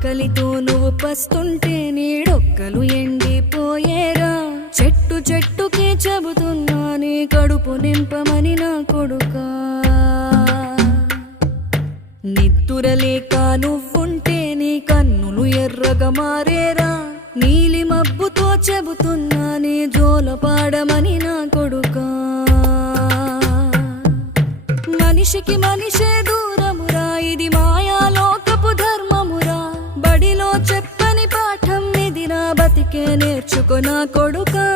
ఆకలితో నువ్వు పస్తుంటే నీడొక్కలు ఎండిపోయేరా. చెట్టు చెట్టుకే చెబుతున్నా నీ కడుపు నింపమని నా కొడుకా. నిద్దురలేక నువ్వుంటే నీ కన్నులు ఎర్రగా మారేరా. నీలి మబ్బుతో చెబుతున్నా నీ జోలపాడమని నా కొడుకా. మనిషికి మనిషే దూరమురా, ఇది మాయాలోకపు ధర్మమురా. బడిలో చెప్పని పాఠం ఇదిరా, బతికే నేర్చుకో నా కొడుకా.